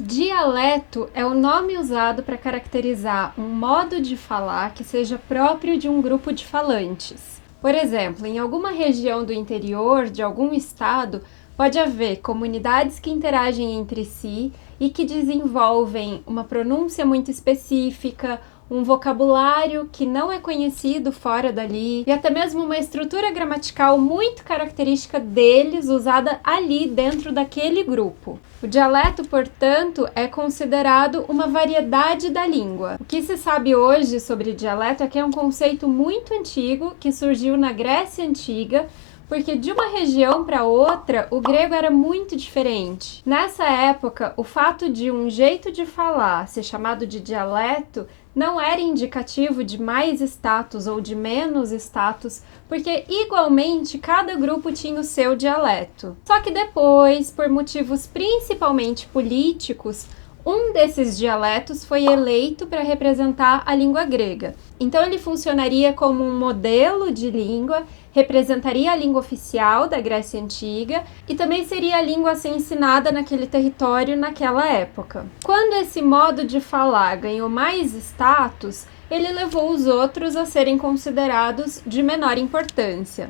Dialeto é o nome usado para caracterizar um modo de falar que seja próprio de um grupo de falantes. Por exemplo, em alguma região do interior de algum estado, pode haver comunidades que interagem entre si e que desenvolvem uma pronúncia muito específica, um vocabulário que não é conhecido fora dali e até mesmo uma estrutura gramatical muito característica deles, usada ali dentro daquele grupo. O dialeto, portanto, é considerado uma variedade da língua. O que se sabe hoje sobre dialeto é que é um conceito muito antigo que surgiu na Grécia Antiga, porque de uma região para outra o grego era muito diferente. Nessa época, o fato de um jeito de falar ser chamado de dialeto não era indicativo de mais status ou de menos status, porque igualmente cada grupo tinha o seu dialeto. Só que depois, por motivos principalmente políticos, um desses dialetos foi eleito para representar a língua grega. Então ele funcionaria como um modelo de língua, representaria a língua oficial da Grécia Antiga e também seria a língua a ser ensinada naquele território naquela época. Quando esse modo de falar ganhou mais status, ele levou os outros a serem considerados de menor importância.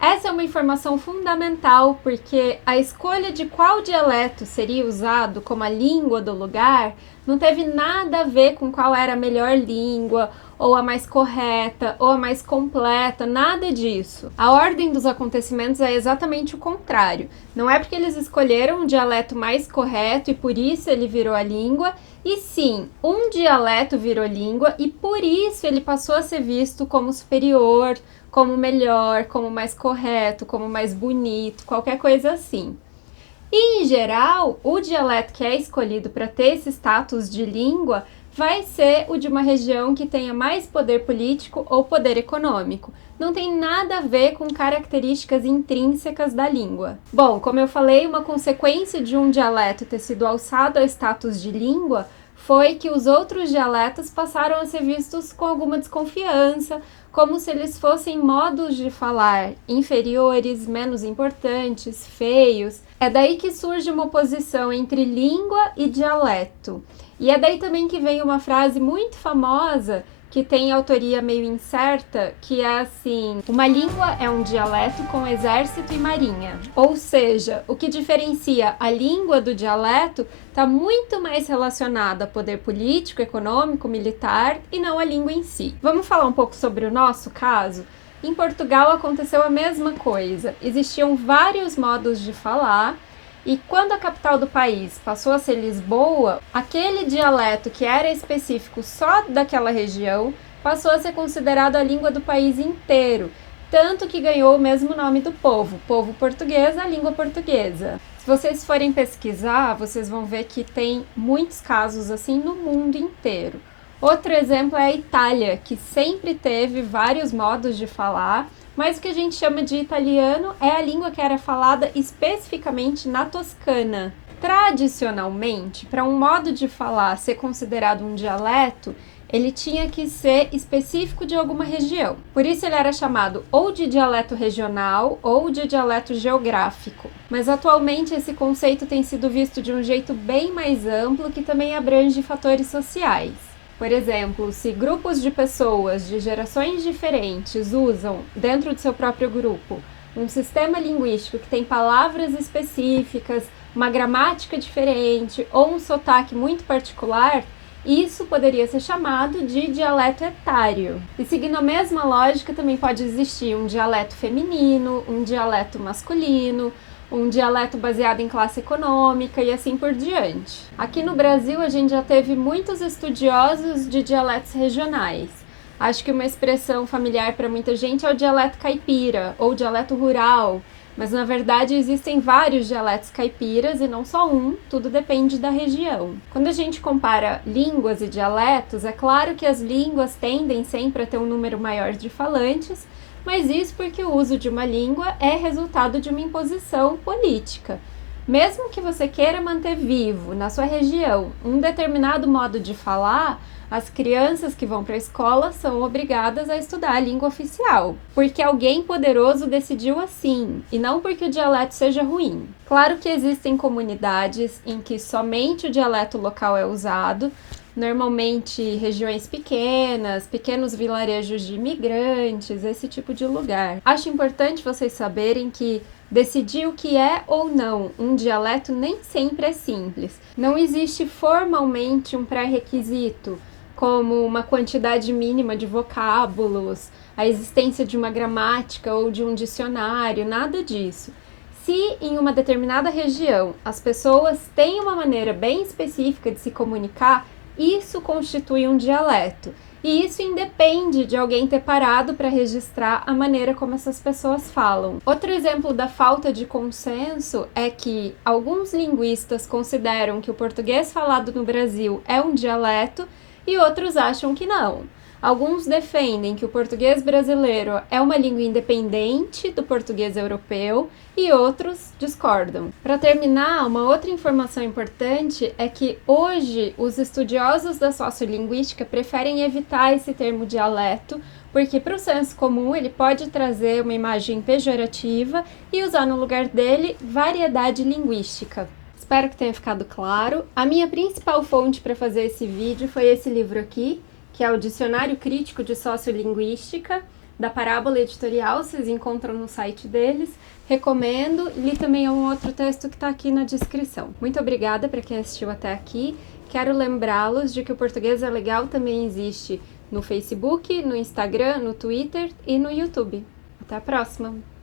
Essa é uma informação fundamental porque a escolha de qual dialeto seria usado como a língua do lugar não teve nada a ver com qual era a melhor língua, ou a mais correta, ou a mais completa, nada disso. A ordem dos acontecimentos é exatamente o contrário. Não é porque eles escolheram um dialeto mais correto e por isso ele virou a língua, e sim, um dialeto virou língua e por isso ele passou a ser visto como superior, como melhor, como mais correto, como mais bonito, qualquer coisa assim. E, em geral, o dialeto que é escolhido para ter esse status de língua vai ser o de uma região que tenha mais poder político ou poder econômico. Não tem nada a ver com características intrínsecas da língua. Bom, como eu falei, uma consequência de um dialeto ter sido alçado ao status de língua foi que os outros dialetos passaram a ser vistos com alguma desconfiança, como se eles fossem modos de falar inferiores, menos importantes, feios. É daí que surge uma oposição entre língua e dialeto. E é daí também que vem uma frase muito famosa, que tem autoria meio incerta, que é assim: uma língua é um dialeto com exército e marinha. Ou seja, o que diferencia a língua do dialeto está muito mais relacionado a poder político, econômico, militar e não a língua em si. Vamos falar um pouco sobre o nosso caso? Em Portugal aconteceu a mesma coisa. Existiam vários modos de falar, e quando a capital do país passou a ser Lisboa, aquele dialeto que era específico só daquela região passou a ser considerado a língua do país inteiro, tanto que ganhou o mesmo nome do povo português, a língua portuguesa. Se vocês forem pesquisar, vocês vão ver que tem muitos casos assim no mundo inteiro. Outro exemplo é a Itália, que sempre teve vários modos de falar, mas o que a gente chama de italiano é a língua que era falada especificamente na Toscana. Tradicionalmente, para um modo de falar ser considerado um dialeto, ele tinha que ser específico de alguma região. Por isso ele era chamado ou de dialeto regional ou de dialeto geográfico. Mas atualmente esse conceito tem sido visto de um jeito bem mais amplo, que também abrange fatores sociais. Por exemplo, se grupos de pessoas de gerações diferentes usam, dentro do seu próprio grupo, um sistema linguístico que tem palavras específicas, uma gramática diferente ou um sotaque muito particular, isso poderia ser chamado de dialeto etário. E seguindo a mesma lógica, também pode existir um dialeto feminino, um dialeto masculino, um dialeto baseado em classe econômica e assim por diante. Aqui no Brasil, a gente já teve muitos estudiosos de dialetos regionais. Acho que uma expressão familiar para muita gente é o dialeto caipira ou dialeto rural, mas na verdade existem vários dialetos caipiras e não só um, tudo depende da região. Quando a gente compara línguas e dialetos, é claro que as línguas tendem sempre a ter um número maior de falantes, mas isso porque o uso de uma língua é resultado de uma imposição política. Mesmo que você queira manter vivo na sua região um determinado modo de falar, as crianças que vão para a escola são obrigadas a estudar a língua oficial, porque alguém poderoso decidiu assim, e não porque o dialeto seja ruim. Claro que existem comunidades em que somente o dialeto local é usado, normalmente regiões pequenas, pequenos vilarejos de imigrantes, esse tipo de lugar. Acho importante vocês saberem que decidir o que é ou não um dialeto nem sempre é simples. Não existe formalmente um pré-requisito, como uma quantidade mínima de vocábulos, a existência de uma gramática ou de um dicionário, nada disso. Se em uma determinada região as pessoas têm uma maneira bem específica de se comunicar, isso constitui um dialeto. E isso independe de alguém ter parado para registrar a maneira como essas pessoas falam. Outro exemplo da falta de consenso é que alguns linguistas consideram que o português falado no Brasil é um dialeto e outros acham que não. Alguns defendem que o português brasileiro é uma língua independente do português europeu e outros discordam. Para terminar, uma outra informação importante é que hoje os estudiosos da sociolinguística preferem evitar esse termo dialeto, porque para o senso comum ele pode trazer uma imagem pejorativa e usar no lugar dele variedade linguística. Espero que tenha ficado claro. A minha principal fonte para fazer esse vídeo foi esse livro aqui, que é o Dicionário Crítico de Sociolinguística, da Parábola Editorial, vocês encontram no site deles. Recomendo, li também um outro texto que está aqui na descrição. Muito obrigada para quem assistiu até aqui. Quero lembrá-los de que o Português é Legal também existe no Facebook, no Instagram, no Twitter e no YouTube. Até a próxima!